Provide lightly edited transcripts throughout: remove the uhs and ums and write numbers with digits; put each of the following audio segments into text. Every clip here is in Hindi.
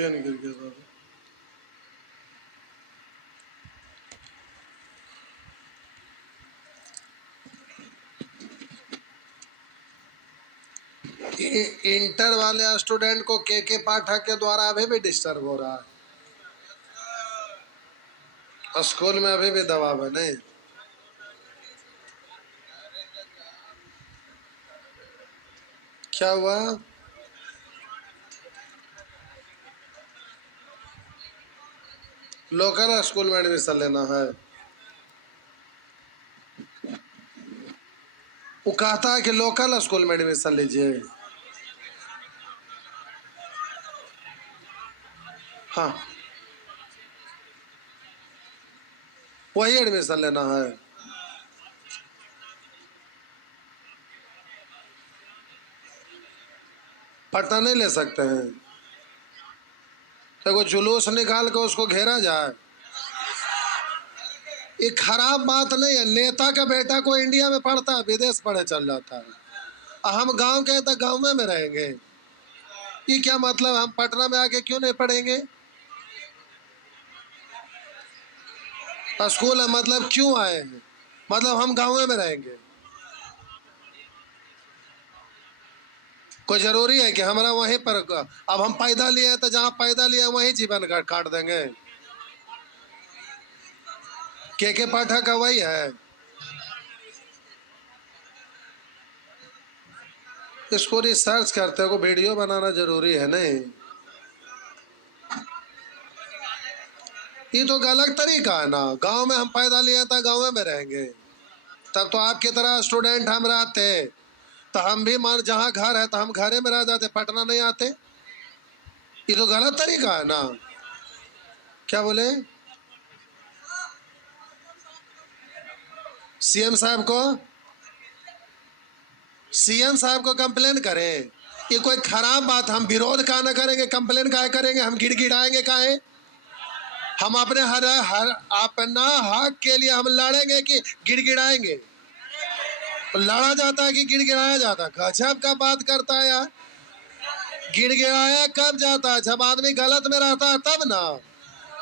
पेन गिर गया दादा। इंटर वाले स्टूडेंट को के पाठक के द्वारा अभी भी डिस्टर्ब हो रहा है। स्कूल में अभी भी दबाव है नहीं। क्या हुआ? लोकल स्कूल में एडमिशन लेना है। वो कहता है कि लोकल स्कूल में एडमिशन लीजिए। हाँ, वही एडमिशन लेना है। पटना नहीं ले सकते हैं तो जुलूस निकाल के उसको घेरा जाए। ये खराब बात नहीं है। नेता का बेटा को इंडिया में पढ़ता है, विदेश पढ़े चल जाता है। हम गांव के तो गांव में रहेंगे। ये क्या मतलब? हम पटना में आके क्यों नहीं पढ़ेंगे? स्कूल है मतलब क्यों आए हैं? मतलब हम गांव में रहेंगे। कोई जरूरी है कि हमारा वहीं पर? अब हम पैदा लिए हैं तो जहाँ पैदा लिए वहीं जीवन काट देंगे। के पाठक का वही है। इसको रिसर्च करते हो, वीडियो बनाना जरूरी है नहीं। ये तो गलत तरीका है ना। गांव में हम पैदा लिए तो गांव में रहेंगे। तब तो आपकी तरह स्टूडेंट हम रहते तो हम भी मान जहाँ घर है तो हम घरे में रह जाते, पटना नहीं आते। ये तो गलत तरीका है ना। क्या बोले? सीएम साहब को सीएम साहब को कंप्लेन करें? ये कोई खराब बात। हम विरोध का ना करेंगे, कंप्लेन काहे करेंगे? हम गिड़गिड़ाएंगे काहे? हम अपने हर हर अपना हक के लिए हम लड़ेंगे कि गिड़गिड़ाएंगे? लड़ा जाता है कि गिड़गिड़ाया जाता है? गजब का बात करता है यार। गिड़गिड़ाया कब जाता है? जब आदमी गलत में रहता है तब ना।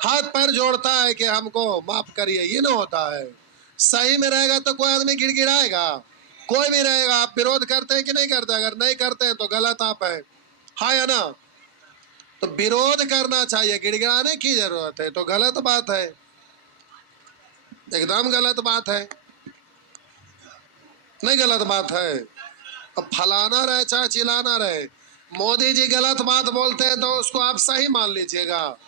हाथ पैर जोड़ता है कि हमको माफ करिए, ये ना होता है। सही में रहेगा तो कोई आदमी गिड़गिड़ाएगा? कोई भी रहेगा। आप विरोध करते हैं कि नहीं करते? अगर नहीं करते हैं तो गलत आप है। हाँ या ना? तो विरोध करना चाहिए, गिड़गिड़ाने की जरूरत है तो गलत बात है। एकदम गलत बात है। नहीं गलत बात है। अब फलाना रहे चाहे चिल्लाना रहे, मोदी जी गलत बात बोलते हैं तो उसको आप सही मान लीजिएगा।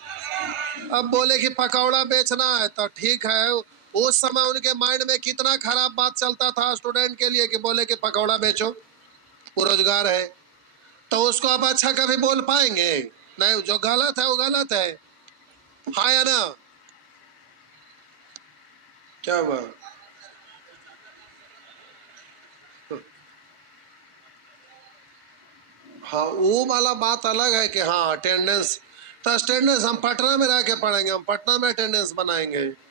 अब बोले कि पकौड़ा बेचना है तो ठीक है। उस समय उनके माइंड में कितना खराब बात चलता था स्टूडेंट के लिए कि बोले कि पकौड़ा बेचो, वो रोजगार है। तो उसको आप अच्छा कभी बोल पाएंगे? नहीं। जो गलत है वो गलत है। हाँ या ना? क्या हुआ? हाँ, वो वाला बात अलग है कि हाँ अटेंडेंस। तो अटेंडेंस हम पटना में रह के पढ़ेंगे, हम पटना में अटेंडेंस बनाएंगे।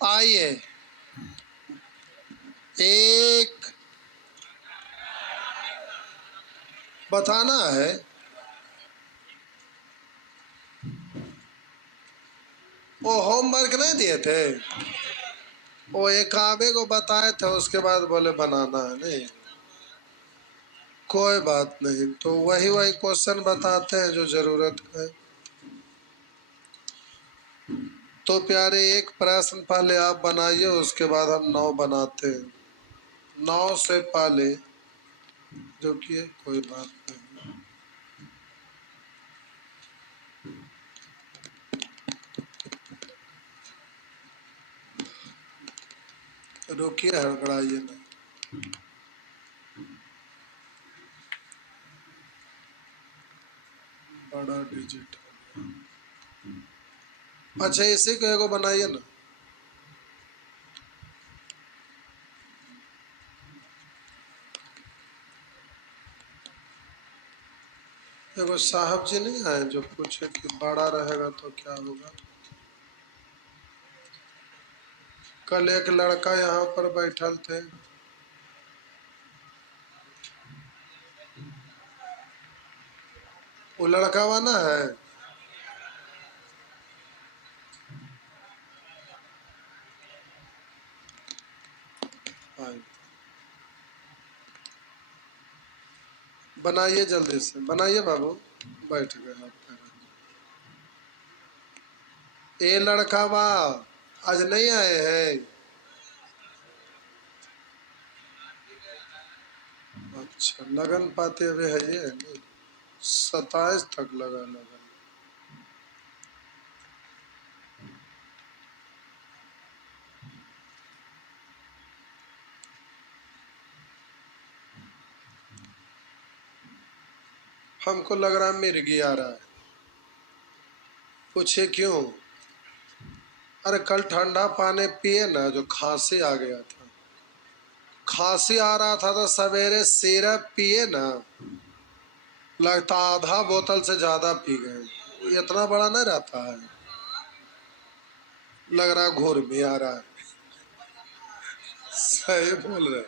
आइए, एक बताना है। वो होमवर्क नहीं दिए थे? वो एक आबे को बताए थे, उसके बाद बोले बनाना है नहीं। कोई बात नहीं, तो वही वही क्वेश्चन बताते हैं जो जरूरत है। तो प्यारे एक प्रश्न पहले आप बनाइए, उसके बाद हम 9 बनाते हैं। 9 से पहले जो कि कोई बात नहीं, रुकिए, हड़बड़ाइए ना। बड़ा डिजिट, अच्छा इसी को एगो बनाइए ना। एगो साहब जी नहीं आए जो पूछे कि बड़ा रहेगा तो क्या होगा। कल एक लड़का यहाँ पर बैठल थे, वो लड़का वाना है, बनाइए जल्दी से, बनाइए बाबू। बैठ गए आप। ये लड़का बा आज नहीं आए हैं। अच्छा लगन पाते हुए है ये 27 तक लगा लगन। हमको लग रहा है मिर्गी आ रहा है। पूछे क्यों? अरे कल ठंडा पानी पिए ना, जो खांसी आ गया था। खांसी आ रहा था तो सवेरे सिरप पिए ना, लगता आधा बोतल से ज्यादा पी गए। इतना बड़ा नहीं रहता है, लग रहा घोर भी आ रहा है। सही बोल रहे।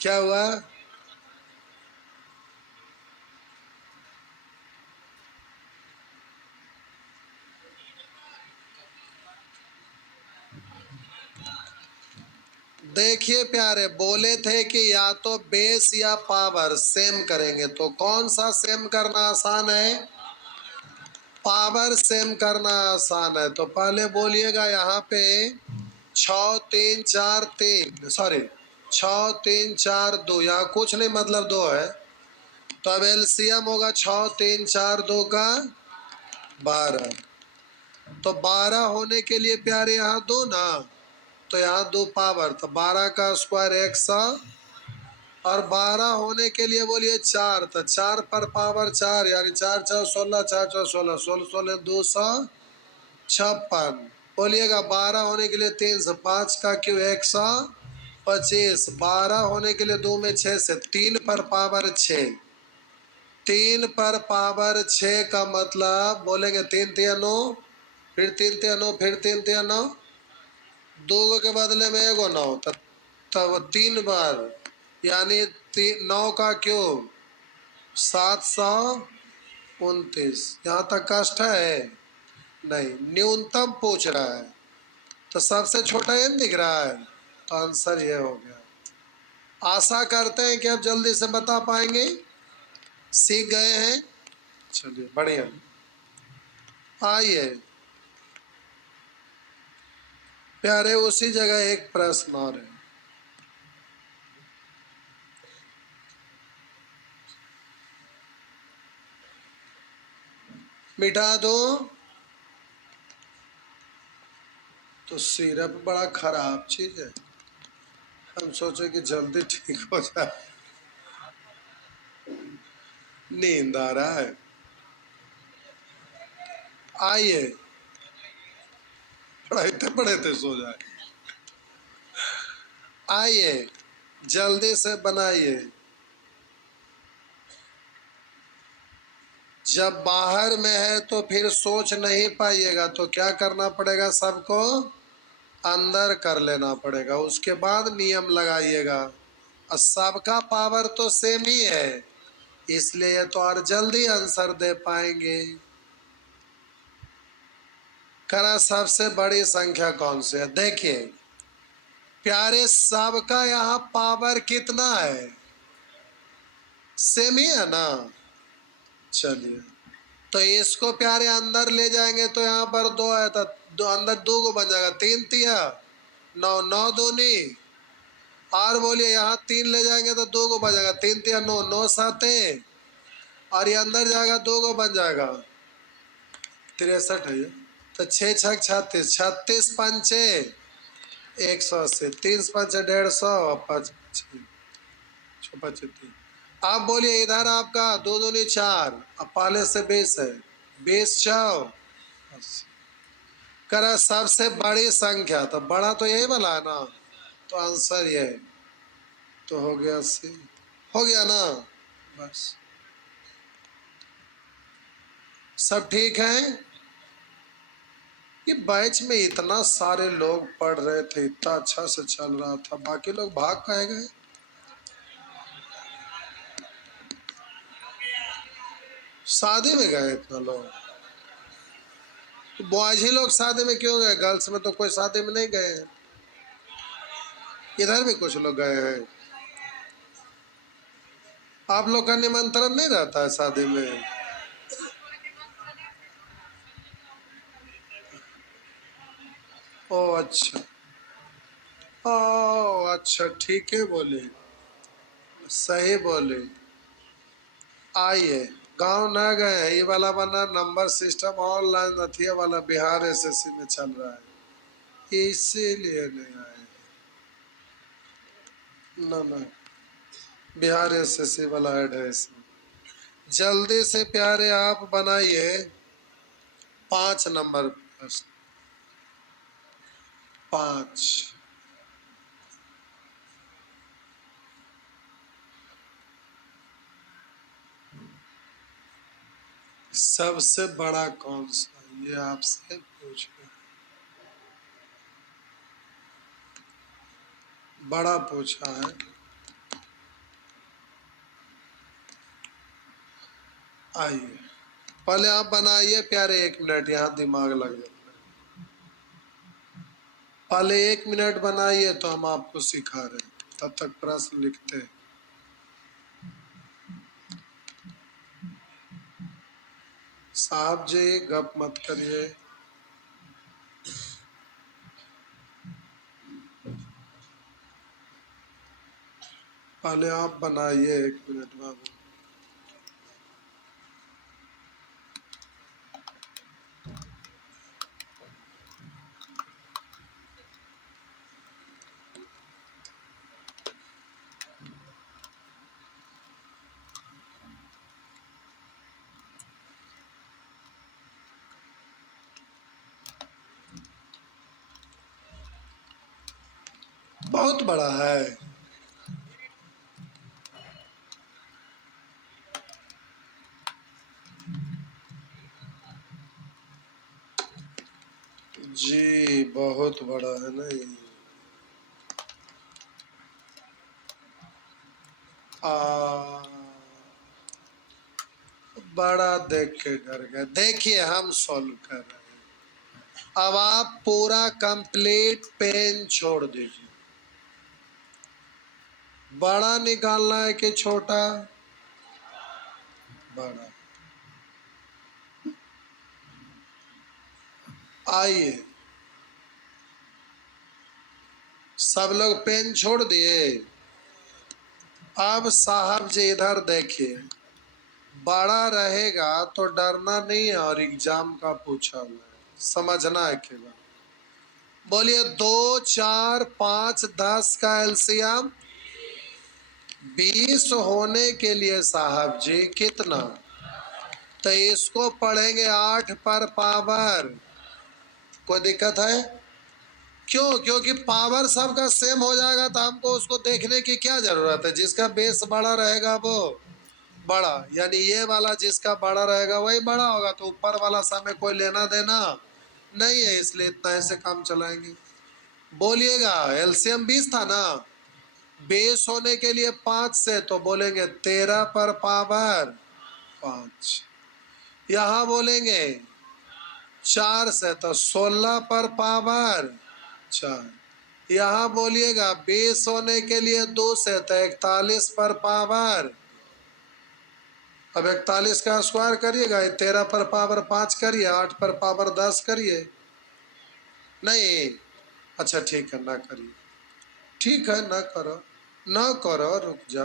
क्या हुआ? देखिए प्यारे, बोले थे कि या तो बेस या पावर सेम करेंगे, तो कौन सा सेम करना आसान है? पावर सेम करना आसान है। तो पहले बोलिएगा यहाँ पे 6 3 4 3, सॉरी 6 3 4 2, यहाँ कुछ नहीं मतलब 2 है। तो अब एलसीएम होगा 6 3 4 2 का 12। तो 12 होने के लिए प्यारे यहाँ 2 ना, तो यहाँ 2 पावर, तो 12 का स्क्वायर 100। और 12 होने के लिए बोलिए 4, तो 4 पर पावर 4, यानी 4 4 16, 4 4 16, 16 16 256। बोलिएगा 12 होने के लिए 3 से 5 का क्यों 125। 12 होने के लिए 2 में 6 से 3 पर पावर 6। 3 पर पावर 6 का मतलब बोलेंगे 3 3 9, फिर 3 3 9, फिर 3 3 9, 2 के बदले में एगो 9, तब 3 बार, यानी 9 का क्यूब 729। यहाँ तक कष्ट है नहीं, न्यूनतम पूछ रहा है, तो सबसे छोटा ये दिख रहा है, तो आंसर ये हो गया। आशा करते हैं कि आप जल्दी से बता पाएंगे, सीख गए हैं। चलिए बढ़िया। आइए प्यारे, उसी जगह एक प्रश्न और है, मिटा दो। तो सिरप बड़ा खराब चीज है, हम सोचे कि जल्दी ठीक हो जाए। नींद आ रहा है, आइए पढ़ते सो जाए। आइए जल्दी से बनाइए। जब बाहर में है तो फिर सोच नहीं पाइएगा, तो क्या करना पड़ेगा, सबको अंदर कर लेना पड़ेगा, उसके बाद नियम लगाइएगा। और सबका पावर तो सेम ही है, इसलिए तो और जल्दी आंसर दे पाएंगे। करा सबसे बड़ी संख्या कौन सी है? देखिए प्यारे, सबका यहाँ पावर कितना है? सेम ही है ना। चलिए तो इसको प्यारे अंदर ले जाएंगे तो यहाँ पर 2 है तो अंदर 2 को बन जाएगा, 3 तिया 9, 9 दूनी। और बोलिए यहाँ 3 ले जाएंगे तो 2 को बन जाएगा, 3 तिया 9, 9 साते, और ये अंदर जाएगा 2 को बन जाएगा 63 है ये। तो 6 छक 36, 36 पंचे 180, 3 पंचे 150, 5 3। आप बोलिए इधर आपका 2 दूनी 4, अब पहले से 20 है, 20 4 करा सबसे बड़ी संख्या, तो बड़ा तो यही वाला है ना, तो आंसर ये है। तो हो गया 80, हो गया ना, बस सब ठीक है। ये बैच में इतना सारे लोग पढ़ रहे थे, इतना अच्छा से चल रहा था, बाकी लोग भाग कहे गए? शादी में गए इतना लोग? तो बॉयज ही लोग शादी में क्यों गए, गर्ल्स में तो कोई शादी में नहीं गए हैं। इधर भी कुछ लोग गए हैं। आप लोग का निमंत्रण नहीं रहता है शादी में? ओ अच्छा, ओ अच्छा, ठीक है बोले, सही बोले। आइए, गांव न गए, ये वाला बना नंबर सिस्टम ऑनलाइन नथिया वाला बिहार एसएससी में चल रहा है, इसीलिए नहीं आए। ना ना, बिहार एसएससी वाला एड्रेस। जल्दी से प्यारे आप बनाइए 5 नंबर प्रश्न, 5। सबसे बड़ा कौन सा, ये आपसे पूछ रहे, बड़ा पूछा है। आइए, पहले आप बनाइए प्यारे, 1 मिनट यहाँ दिमाग लग जाता है। पहले 1 मिनट बनाइए तो हम आपको सिखा रहे हैं, तब तक प्रश्न लिखते हैं। साहब जी गप मत करिए। पहले आप बनाइए 1 मिनट बाबू। बहुत बड़ा है। जी बहुत बड़ा है नहीं। बड़ा देख के डर गए। देखिए हम सॉल्व कर रहे हैं, अब आप पूरा कंप्लीट पेन छोड़ दीजिए। बड़ा निकालना है कि छोटा? बड़ा। आइए, सब लोग पेन छोड़ दिए। अब साहब जी इधर देखिए, बड़ा रहेगा तो डरना नहीं है, और एग्जाम का पूछा हुआ है, समझना है केवल। बोलिए 2 4 5 10 का एलसीएम 20 होने के लिए साहब जी कितना? तो इसको पढ़ेंगे 8 पर पावर। कोई दिक्कत है? क्यों? क्योंकि पावर सबका सेम हो जाएगा, तो हमको उसको देखने की क्या जरूरत है। जिसका बेस बड़ा रहेगा वो बड़ा, यानी ये वाला जिसका बड़ा रहेगा वही बड़ा होगा, तो ऊपर वाला से हमें कोई लेना देना नहीं है, इसलिए इतना ऐसे काम चलाएंगे। बोलिएगा एलसीएम 20 था ना, बेस होने के लिए 5 से, तो बोलेंगे 13 पर पावर 5। यहाँ बोलेंगे 4 से, तो 16 पर पावर 4। यहाँ बोलिएगा 20 होने के लिए 2 से, तो 41 पर पावर अब 41 का स्क्वायर करिएगा, 13 पर पावर 5 करिए, 8 पर पावर 10 करिए। नहीं, अच्छा ठीक है, ना करिए, ठीक है, ना करो, ना करो, रुक जा।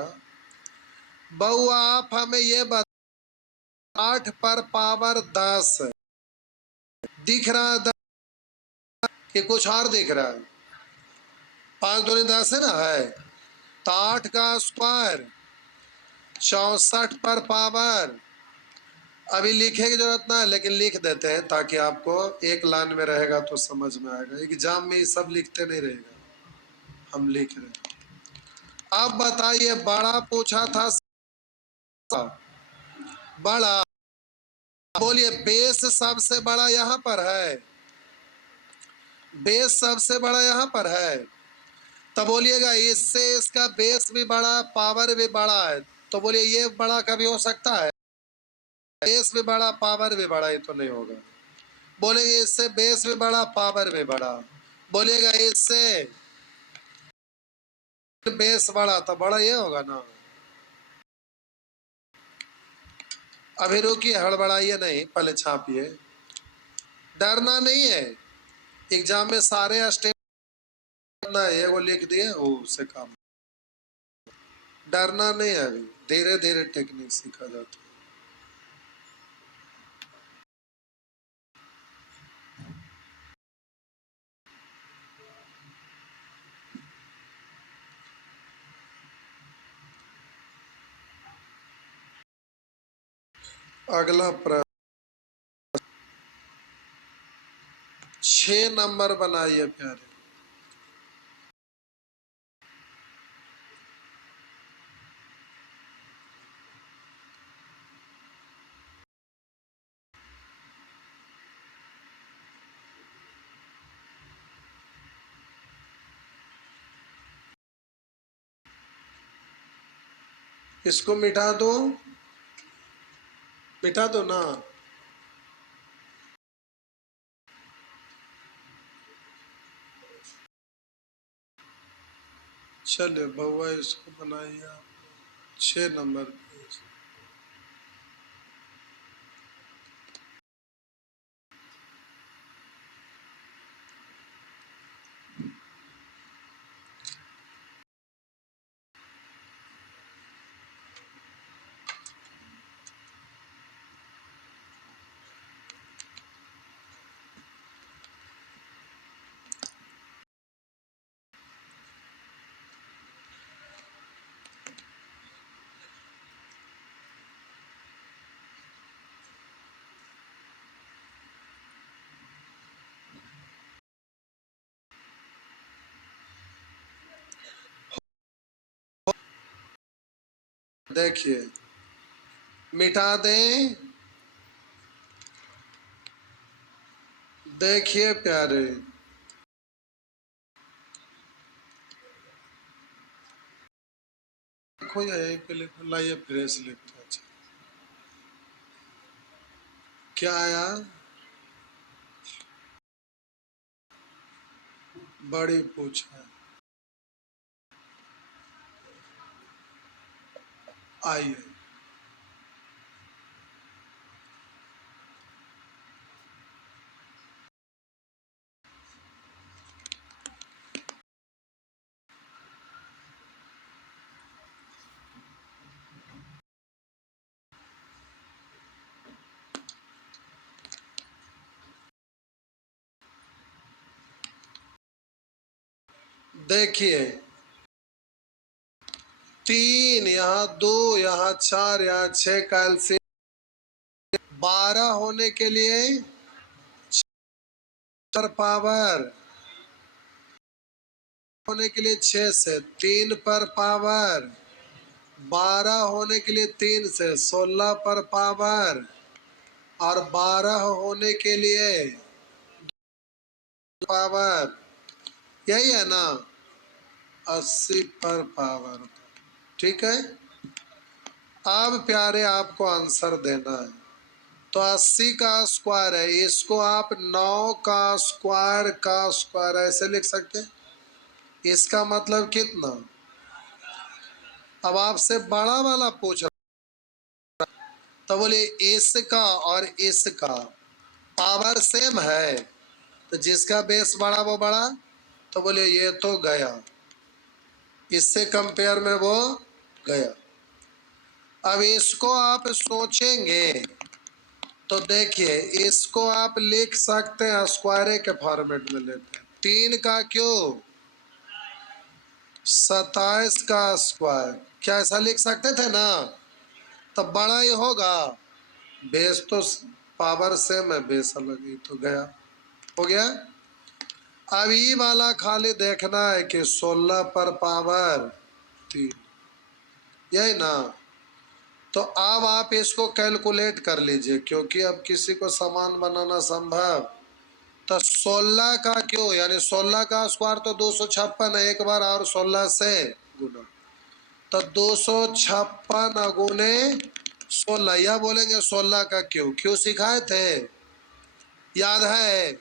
बउआ आप हमें ये बता, 8 पर पावर 10 दिख रहा है कि कुछ और दिख रहा है? 5 दूनी 10 है ना, है। तो 8 का स्क्वायर 64 पर पावर, अभी लिखे की जरूरत ना है, लेकिन लिख देते हैं ताकि आपको एक लाइन में रहेगा तो समझ में आएगा। एग्जाम में ये सब लिखते नहीं रहेगा, हम लिख रहे हैं। अब बताइए, बड़ा पूछा था, बड़ा, बोलिए बेस सबसे बड़ा यहाँ पर है, बेस सबसे बड़ा यहाँ पर है, तो बोलिएगा इससे इसका बेस भी बड़ा, पावर भी बड़ा है, तो बोलिए ये बड़ा कभी हो सकता है? बेस भी बड़ा पावर भी बड़ा, ये तो नहीं होगा। बोलेंगे इससे बेस भी बड़ा पावर भी बड़ा, बोलिएगा इससे बेस बड़ा, तो बड़ा ये होगा ना। अभी रुकिए, हड़बड़ाइए नहीं, पहले छापिए, डरना नहीं है। एग्जाम में सारे स्टेप ना है, वो लिख दिए वो उससे काम, डरना नहीं है, अभी धीरे धीरे टेक्निक सीखा जाता है। अगला प्रश्न 6 नंबर बनाइए प्यारे। इसको मिटा दो, मिटा दो ना। चलिए बउआ इसको बनाइए आप, 6 नंबर। देखिए, मिटा दें, देखिए प्यारे, लिखो या यहीं पे लिखो, लाइए फ्रेश लिखो। अच्छा क्या आया? बड़ी पूछा, आइए। देखिए 3 यहाँ 2 यहाँ 4 यहाँ 6 का एलसीएम 12 होने के लिए 4 पावर, होने के लिए 6 से, 3 पर पावर, 12 होने के लिए 3 से 16 पर पावर, और 12 होने के लिए पावर, यही है ना, 80 पर पावर। ठीक है, अब प्यारे आपको आंसर देना है, तो 80 का स्क्वायर है, इसको आप 9 का स्क्वायर ऐसे लिख सकते हैं। इसका मतलब कितना? अब आपसे बड़ा वाला पूछ रहा, तो बोले इसका और इसका पावर सेम है, तो जिसका बेस बड़ा वो बड़ा, तो बोले ये तो गया, इससे कंपेयर में वो गया। अब इसको आप सोचेंगे तो देखिए, इसको आप लिख सकते हैं स्क्वायर के फॉर्मेट में लेते हैं। 3 का क्यूब 27 का स्क्वायर, क्या ऐसा लिख सकते थे ना? तो बड़ा ही होगा, बेस तो पावर सेम है, बेस अलग ही, तो गया, हो गया। अब ये वाला खाली देखना है कि 16 पर पावर 3, यही ना? तो अब आप इसको कैलकुलेट कर लीजिए, क्योंकि अब किसी को समान बनाना संभव। तो 16 का क्यों, यानी 16 का स्क्वायर तो 256 है, एक बार और 16 से गुना, तो 256 गुने 16, या बोलेंगे 16 का क्यों। क्यों सिखाए थे, याद है?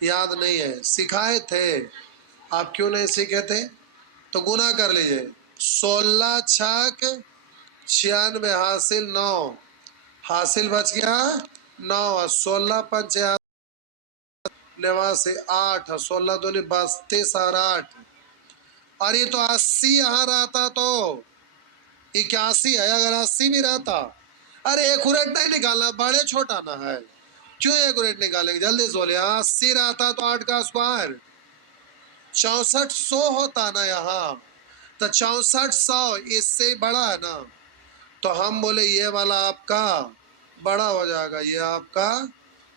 याद नहीं है, सिखाए थे। आप क्यों नहीं सीखे थे? तो गुना कर लीजिए, 16 छक 96, हासिल 9, हासिल बच गया 9, 16 पंच 89, 8, 16 दूनी 32 और 8, और ये तो 80 यहाँ रहता तो 81 है, अगर 80 भी रहता। अरे एक उरेट नहीं निकालना, बड़े छोटा ना है, क्यों एक उरेट निकालेंगे, जल्दी से बोले। 80 रहता तो 8 का स्क्वायर 6400 होता ना यहाँ, तो 6400 इससे बड़ा है ना, तो हम बोले ये वाला आपका बड़ा हो जाएगा, ये आपका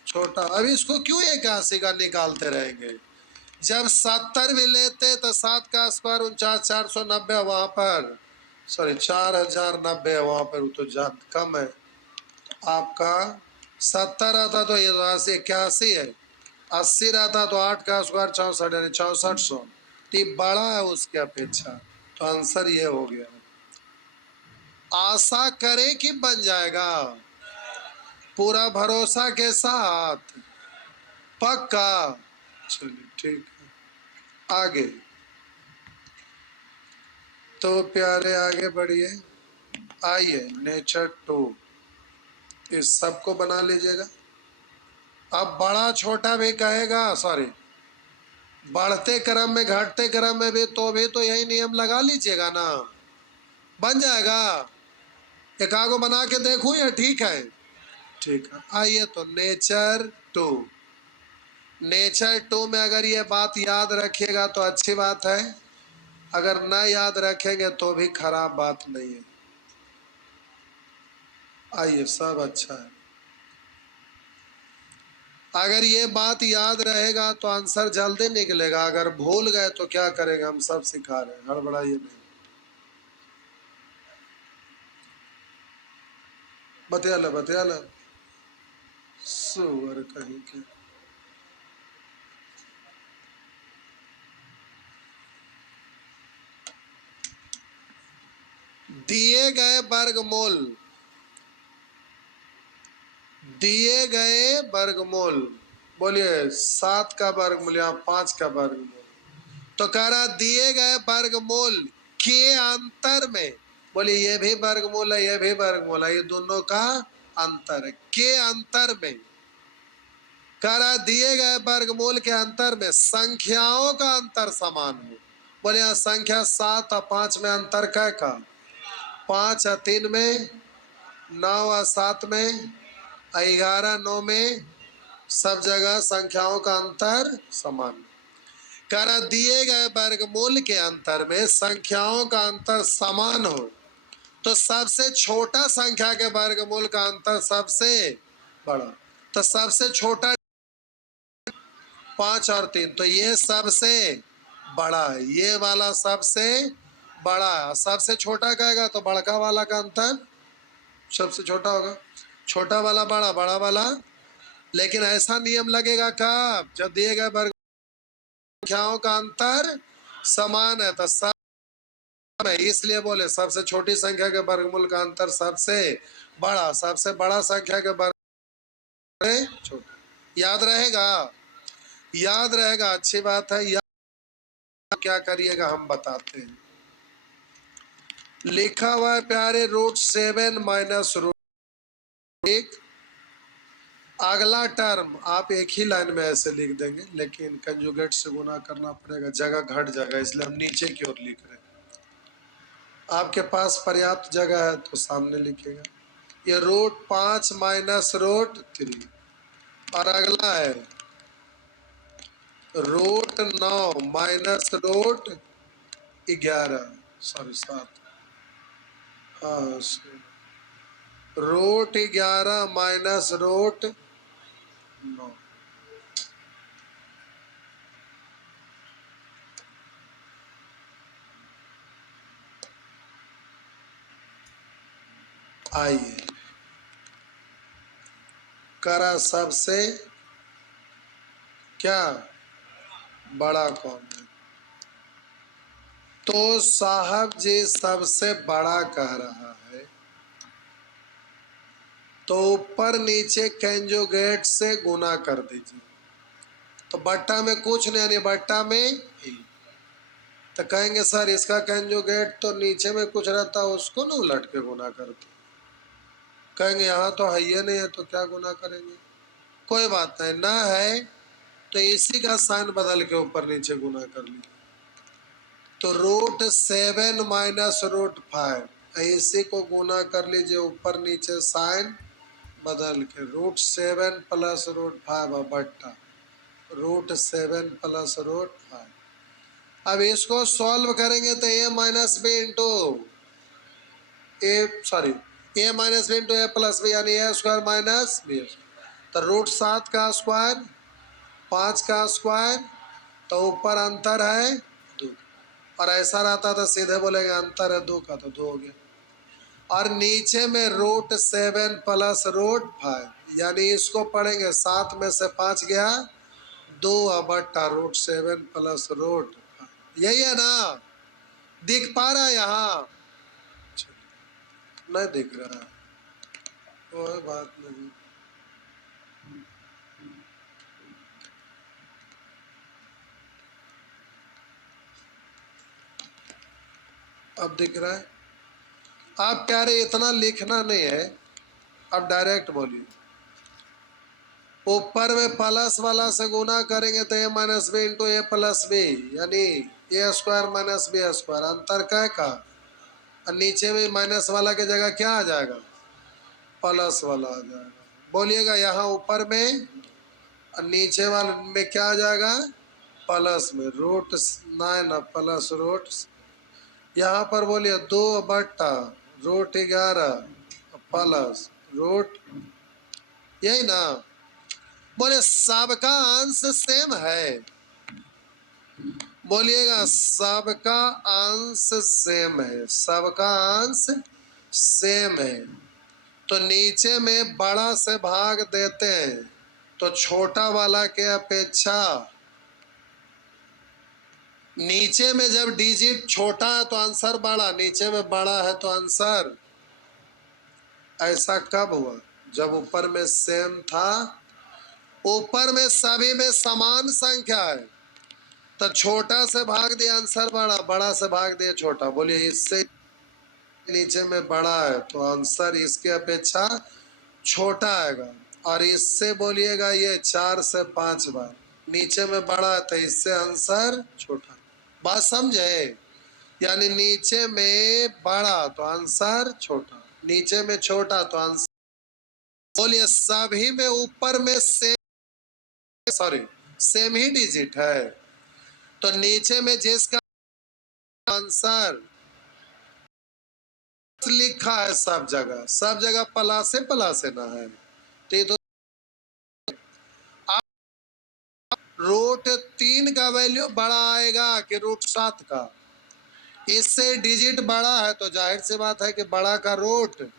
छोटा। अब इसको क्यों 81 का निकालते रहेंगे, जब 70 भी लेते तो 7 का स्क्वायर 49,490, वहां पर सॉरी 4090 वहां पर, वो तो ज्यादा कम है। आपका 70 आता तो ये 81 है, 80 रहता तो 8 का स्क्वायर 64, यानी 6400, तो बड़ा है उसके अपेक्षा, तो आंसर ये हो गया। आशा करें कि बन जाएगा, पूरा भरोसा के साथ, पक्का। चलिए ठीक है, आगे तो प्यारे आगे बढ़िए। आइए नेचर 2, इस सबको बना लीजिएगा। अब बड़ा छोटा भी कहेगा, सॉरी बढ़ते क्रम में घटते क्रम में भी, तो भी तो यही नियम लगा लीजिएगा ना, बन जाएगा। एक आगो बना के देखूं या ठीक है? ठीक है, आइए तो नेचर 2, नेचर 2 में अगर ये बात याद रखिएगा तो अच्छी बात है, अगर न याद रखेंगे तो भी खराब बात नहीं है। आइए सब अच्छा है, अगर ये बात याद रहेगा तो आंसर जल्दी निकलेगा, अगर भूल गए तो क्या करेंगे, हम सब सिखा रहे हैं, हड़बड़ाइए नहीं। बतियाला सुअर कहीं के। दिए गए वर्गमूल, दिए गए वर्गमूल, बोलिए 7 का वर्गमूल या 5 का वर्गमूल, तो कह रहा दिए गए वर्गमूल के अंतर में, बोलिए ये भी वर्गमूल है, ये भी वर्गमूल है, ये दोनों का अंतर है, के अंतर में। कह रहा दिए गए वर्गमूल के अंतर में संख्याओं का अंतर समान हो। बोले यहाँ संख्या 7 और 5 में अंतर क्या का, 5 और 3 में, 9 और 7 में, 11 9 में, सब जगह संख्याओं का अंतर समान। कह रहा दिए गए वर्गमूल के अंतर में संख्याओं का अंतर समान हो, तो सबसे छोटा संख्या के वर्गमूल का अंतर सबसे बड़ा, तो सबसे छोटा 5 और 3, तो ये सबसे बड़ा है, ये वाला सबसे बड़ा है, सबसे छोटा कहेगा तो बड़का वाला का अंतर सबसे छोटा होगा, छोटा वाला बड़ा, बड़ा वाला। लेकिन ऐसा नियम लगेगा कब, जब दिए गए वर्ग संख्याओं का अंतर समान है, तो सब है, इसलिए बोले सबसे छोटी संख्या के वर्गमूल का अंतर सबसे बड़ा, सबसे बड़ा संख्या के वर्ग छोटा। याद रहेगा, याद रहेगा, अच्छी बात है। याद क्या करिएगा हम बताते हैं, लिखा हुआ है प्यारे √7 - एक अगला टर्म आप एक ही लाइन में ऐसे लिख देंगे, लेकिन कंजुगेट से गुना करना पड़ेगा, जगह घट जाएगा, इसलिए हम नीचे की ओर लिख रहे हैं। आपके पास पर्याप्त जगह है तो सामने लिखेगा। ये √5 माइनस √3 और अगला है √9 माइनस √11, सॉरी 7, हाँ √11 माइनस √9। आइए करा सबसे क्या बड़ा कौन है? तो साहब जी सबसे बड़ा कह रहा है, तो ऊपर नीचे कंजुगेट से गुना कर दीजिए। तो बट्टा में कुछ नहीं, यानी बट्टा में ही। तो कहेंगे सर इसका कंजुगेट तो नीचे में कुछ रहता है, उसको ना उलट के गुना करके। कहेंगे यहाँ तो है ही नहीं है, तो क्या गुना करेंगे? कोई बात नहीं, ना है तो इसी का साइन बदल के ऊपर नीचे गुना कर लीजिए। तो √7 माइनस √5, इसी को गुना कर लीजिए ऊपर नीचे साइन बदल के। √7 प्लस √5 बट्टा √7 प्लस √5। अब इसको सॉल्व करेंगे तो a minus B into A minus B into A plus B, यानी ए स्क्वायर माइनस बी। तो √7 का स्क्वायर 5 का स्क्वायर, तो ऊपर अंतर है 2, और ऐसा रहता तो सीधे बोलेंगे अंतर है 2 का, तो 2 हो गया। और नीचे में √7 प्लस √5, यानी इसको पढ़ेंगे 7 में से 5 गया 2 बट्टा √7 प्लस √5। यही है ना? दिख पा रहा है यहाँ? नहीं दिख रहा, कोई बात नहीं। अब दिख रहा है? आप कह रहे इतना लिखना नहीं है, अब डायरेक्ट बोलिए। ऊपर में प्लस वाला से गुना करेंगे तो a minus B into A plus B, यानी A square minus B square, अंतर क्या का? और नीचे में माइनस वाला की जगह क्या आ जाएगा? प्लस वाला आ जाएगा। बोलिएगा यहाँ ऊपर में और नीचे वाले में क्या आ जाएगा? प्लस में √9 प्लस यहाँ पर बोलिए 2 बट्टा √11 प्लस यही ना? बोले सबका अंश सेम है, बोलिएगा सबका अंश सेम है, सबका अंश सेम है। तो नीचे में बड़ा से भाग देते हैं तो छोटा वाला के अपेक्षा नीचे में जब डिजिट छोटा है तो आंसर बड़ा, नीचे में बड़ा है तो आंसर। ऐसा कब हुआ? जब ऊपर में सेम था, ऊपर में सभी में समान संख्या है, तो छोटा से भाग दिया आंसर बड़ा, बड़ा से भाग दिया छोटा। बोलिए इससे नीचे में बड़ा है तो आंसर इसके अपेक्षा छोटा आएगा, और इससे बोलिएगा ये 4 से 5 बार नीचे में बड़ा है तो इससे आंसर छोटा। बात समझे? यानी नीचे में बड़ा तो आंसर छोटा, नीचे में छोटा तो आंसर। बोलिए सभी में ऊपर में सेम ही डिजिट है, तो नीचे में जिसका आंसर लिखा है सब जगह प्लस ना है, तो √3 का वैल्यू बड़ा आएगा कि √7 का? इससे डिजिट बड़ा है तो जाहिर सी बात है कि बड़ा का रूट।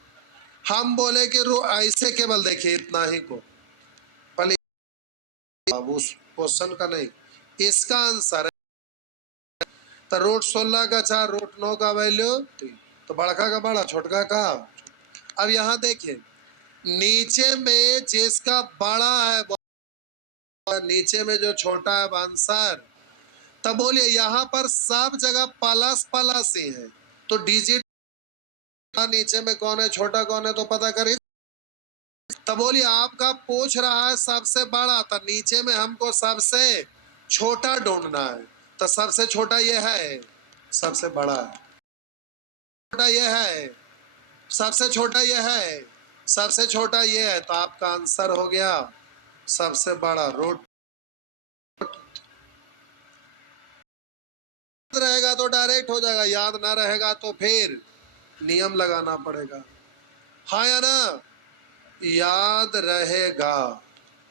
हम बोले कि ऐसे केवल देखिए इतना ही को, पहले उस क्वेश्चन का नहीं, इसका आंसर है तो √16 का 4, √9 का वैल्यू 3, तो बड़का का बड़ा छोटका का। अब यहाँ देखिए नीचे में जिसका बड़ा है नीचे में जो छोटा है आंसर, तब बोलिए यहाँ पर सब जगह प्लस ही है, तो डिजिट नीचे में कौन है छोटा कौन है तो पता करिए। तो बोलिए आपका पूछ रहा है सबसे बड़ा, तो नीचे में हमको सबसे छोटा ढूंढना है। तो सबसे छोटा ये है, सबसे बड़ा है, छोटा ये है, सबसे छोटा ये है, सबसे छोटा ये है। तो आपका आंसर हो गया सबसे बड़ा रूट। रहेगा तो डायरेक्ट हो जाएगा, याद ना रहेगा तो फिर नियम लगाना पड़ेगा। हाँ या ना? याद रहेगा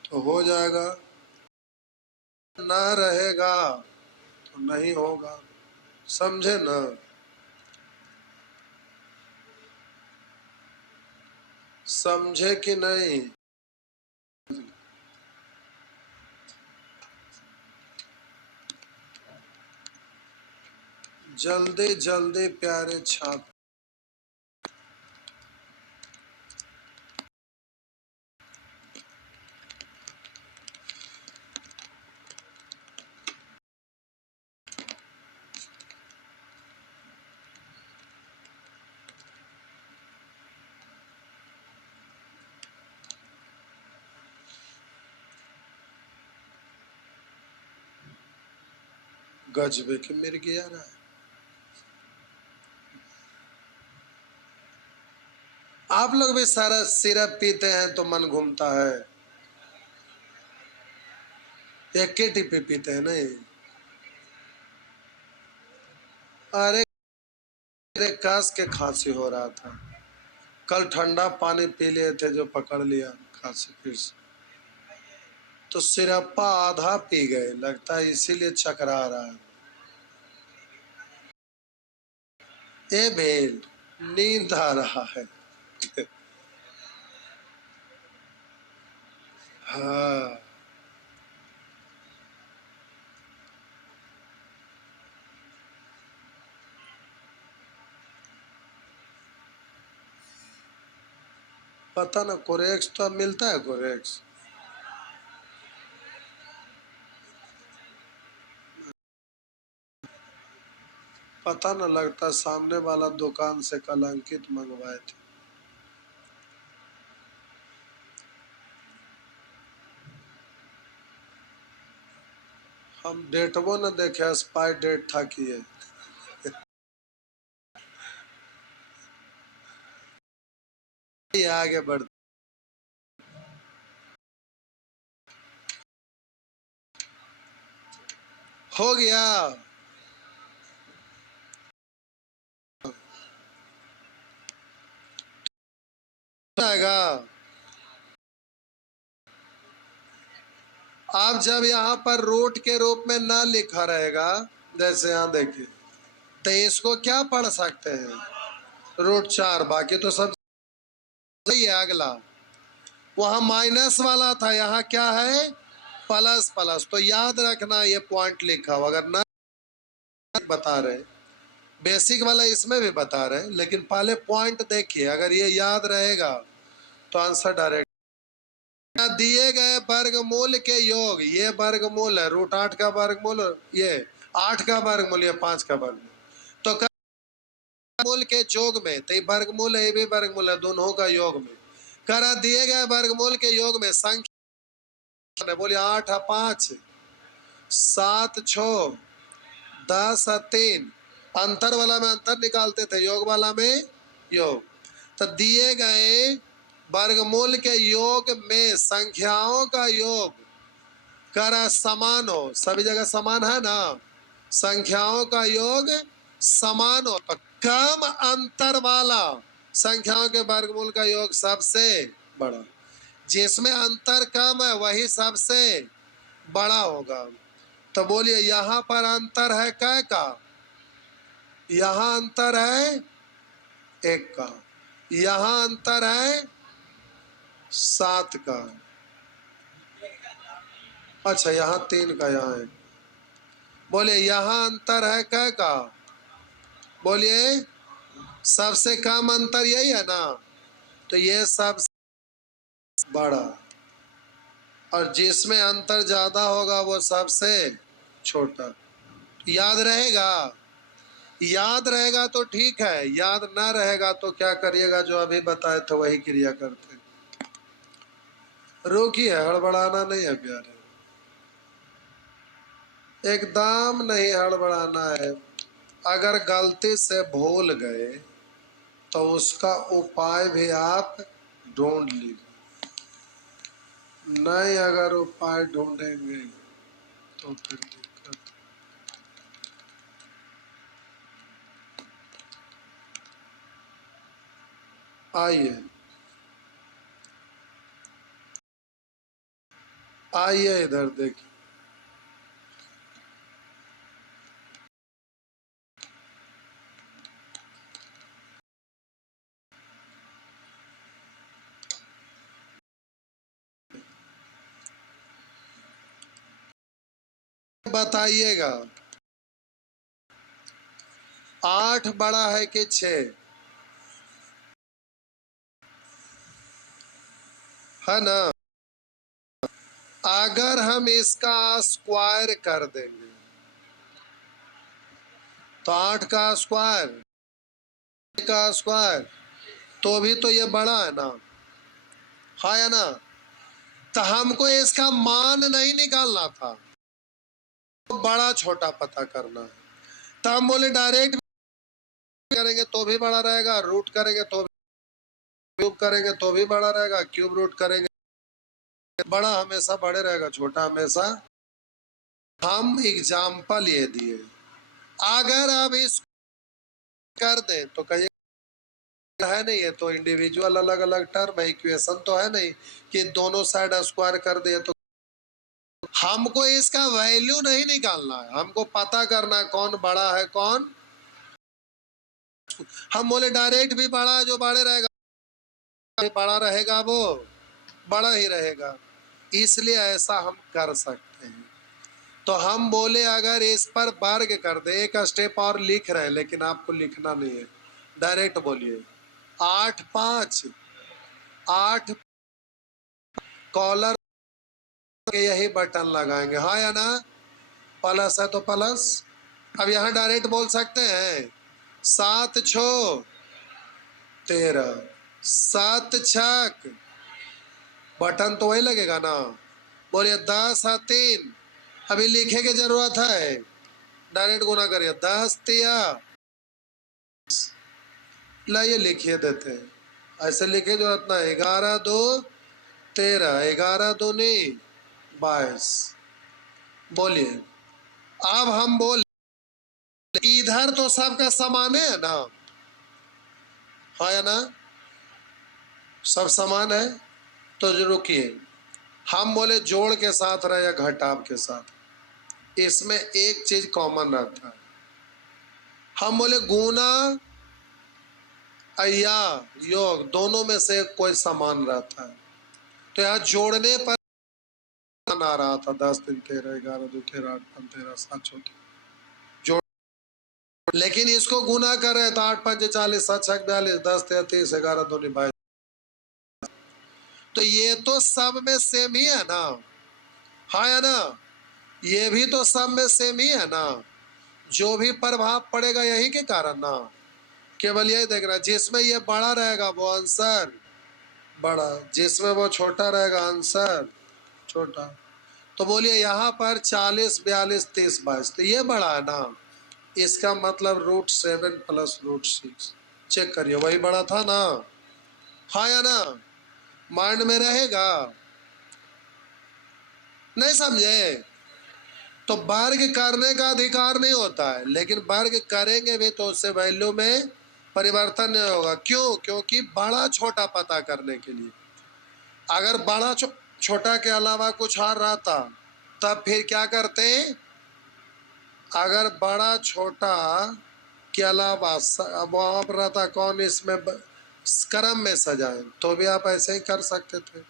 तो हो जाएगा, ना रहेगा तो नहीं होगा। समझे ना? समझे कि नहीं? जल्दी जल्दी प्यारे छात्र, गजबे के मेरे गया रहा है। आप लोग भी सारा सिरप पीते हैं तो मन घूमता है, एक के टिपे पीते हैं नहीं? अरे काश के खांसी हो रहा था, कल ठंडा पानी पी लिए थे जो पकड़ लिया खांसी फिर से, तो सिरप्पा आधा पी गए, लगता है इसीलिए चकरा रहा है। ए बेल, नींद आ रहा है। हाँ, पता ना कोरेक्स तो अब मिलता है कोरेक्स? पता न, लगता सामने वाला दुकान से कल अंकित मंगवाए थे। हम डेटवो न देखे, एक्सपायर डेट था कि ये आगे बढ़ हो गया। आएगा आप जब यहाँ पर रूट के रूप में ना लिखा रहेगा, जैसे यहाँ देखिए, तो इसको क्या पढ़ सकते हैं? रूट 4, बाकी तो सब सही है। अगला वहां माइनस वाला था, यहाँ क्या है? Plus plus. तो याद रखना ये पॉइंट लिखा हो, अगर ना बता रहे, बेसिक वाला इसमें भी बता रहे, लेकिन पहले पॉइंट देखिए, अगर ये याद रहेगा तो आंसर डायरेक्ट। दिए गए वर्गमूल के योग, ये वर्गमूल है, रूट 8 का वर्गमूल, ये 8 का वर्गमूल, ये 5 का वर्गमूल, तो वर्गमूल के योग में, तो वर्गमूल है, ये भी वर्गमूल है, दोनों का योग में करा। दिए गए वर्गमूल के योग में संख्या बोलिए 8 और 5, 7 6, 10 और 3, अंतर वाला में अंतर निकालते थे, योग वाला में योग। तो दिए गए वर्गमूल के योग में संख्याओं का योग करा समान हो, सभी जगह समान है ना, संख्याओं का योग समान हो, तो कम अंतर वाला संख्याओं के वर्गमूल का योग सबसे बड़ा। जिसमें अंतर कम है वही सबसे बड़ा होगा। तो बोलिए यहाँ पर अंतर है कै का? यहाँ अंतर है 1 का, यहाँ अंतर है 7 का, अच्छा यहाँ 3 का, यहाँ 1। बोलिए यहाँ अंतर है कै का? बोलिए सबसे कम अंतर यही है ना, तो ये सबसे बड़ा, और जिसमें अंतर ज्यादा होगा वो सबसे छोटा। याद रहेगा? याद रहेगा तो ठीक है, याद ना रहेगा तो क्या करिएगा, जो अभी बताए थे वही क्रिया करते। रुकिए, हड़बड़ाना नहीं है प्यारे, एकदम नहीं हड़बड़ाना है। अगर गलती से भूल गए तो उसका उपाय भी आप ढूंढ लीजिए। नहीं अगर उपाय ढूंढेंगे तो फिर दिक्कत। आइए आइए इधर देखिए, बताइएगा 8 बड़ा है कि 6? है ना? अगर हम इसका स्क्वायर कर देंगे तो 8 का स्क्वायर तो भी तो ये बड़ा है ना, हाँ या ना? तो हमको इसका मान नहीं निकालना था, तो बड़ा छोटा पता करना है। तो हम बोले डायरेक्ट करेंगे तो भी बड़ा रहेगा, रूट करेंगे तो भी, क्यूब करेंगे तो भी बड़ा रहेगा, क्यूब रूट करेंगे बड़ा हमेशा बड़े रहेगा, छोटा हमेशा। हम एग्जाम्पल ये दिए, अगर आप इस कर दें तो कहिए है नहीं, है तो इंडिविजुअल अलग अलग टर्म है, इक्वेशन तो है नहीं कि दोनों साइड स्क्वायर कर दे। तो हमको इसका वैल्यू नहीं निकालना है, हमको पता करना है कौन बड़ा है कौन। हम बोले डायरेक्ट भी बड़ा है, जो बड़े रहेगा बड़ा रहेगा, वो बड़ा ही रहेगा, इसलिए ऐसा हम कर सकते हैं। तो हम बोले अगर इस पर वर्ग कर दे, एक स्टेप और लिख रहे हैं लेकिन आपको लिखना नहीं है, डायरेक्ट बोलिए 8 5 8 कॉलर के यही बटन लगाएंगे, हाँ या ना? प्लस है तो प्लस। अब यहाँ डायरेक्ट बोल सकते हैं 7 6 13, 7 छक, बटन तो वही लगेगा ना। बोलिए 10 है 3, अभी लिखे की जरूरत है, डायरेक्ट गुना करिए 10 तिया, लाइए लिखिए देते हैं, ऐसे लिखे जरूरत ना, 11 2 13, 11 दूनी 22। बोलिए अब हम बोल, इधर तो सबका समान है ना, हाँ या ना? सब समान है। तो जो रुकिए, हम बोले जोड़ के साथ रहे या घटाव के साथ, इसमें एक चीज कॉमन रहता है। हम बोले गुना या योग दोनों में से कोई समान रहता है। तो यहाँ जोड़ने पर आ रहा था 10 3 13 11 2 13 8 5 13 7 14 जोड़, लेकिन इसको गुना कर रहे हैं तो 8 5 40 7 6 42 10 33 11 2 22। तो ये तो सब में सेम ही है ना, हाँ या ना? ये भी तो सब में सेम ही है ना, जो भी प्रभाव पड़ेगा यही के कारण ना, केवल यही देखना, जिसमें ये बड़ा रहेगा वो आंसर बड़ा, जिसमें वो छोटा रहेगा आंसर छोटा। तो बोलिए यहाँ पर 40 42 30 22, तो ये बड़ा है ना, इसका मतलब √7 प्लस √6, चेक करिए वही बड़ा था ना, हाँ या ना? माइंड में रहेगा, नहीं समझे? तो वर्ग करने का अधिकार नहीं होता है, लेकिन वर्ग करेंगे भी तो उससे वैल्यू में परिवर्तन नहीं होगा। क्यों? क्योंकि बड़ा छोटा पता करने के लिए, अगर बड़ा छोटा के अलावा कुछ और रहता तब फिर क्या करते? अगर बड़ा छोटा के अलावा वहां पर रहता कौन, इसमें क्रम में सजाए तो भी आप ऐसे ही कर सकते थे।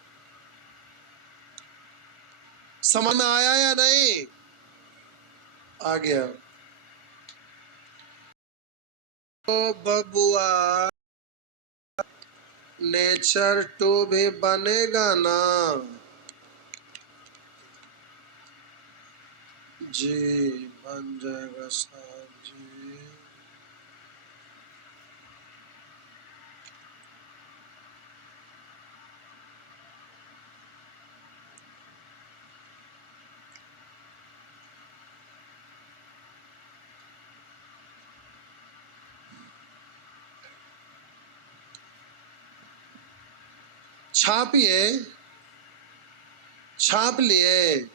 समझ में आया या नहीं? आ गया। तो बबुआ नेचर 2 भी बनेगा ना? जी बन जाएगा साहब जी। छापिए, छाप लिए।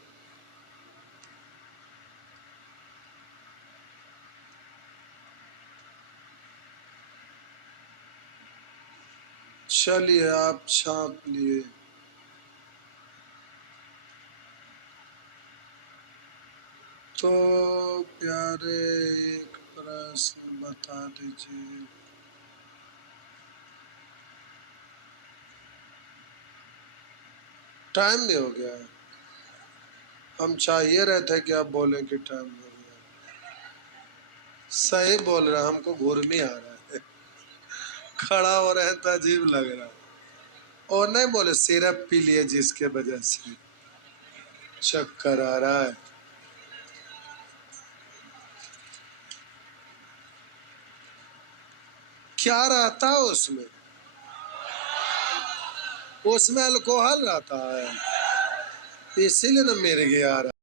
चलिए आप छाप लिए। तो प्यारे एक प्रश्न बता दीजिए। टाइम भी हो गया। हम चाहिए रहे थे कि आप बोलें कि टाइम हो गया। सही बोल रहा, हमको घूर्मी आ रहा है। खड़ा हो रहे तो अजीब लग रहा है। और नहीं बोले सिरप पी लिए जिसके वजह से चक्कर आ रहा है। क्या रहता है उसमें? उसमें अल्कोहल रहता है, इसीलिए ना मिर्गी आ रहा है।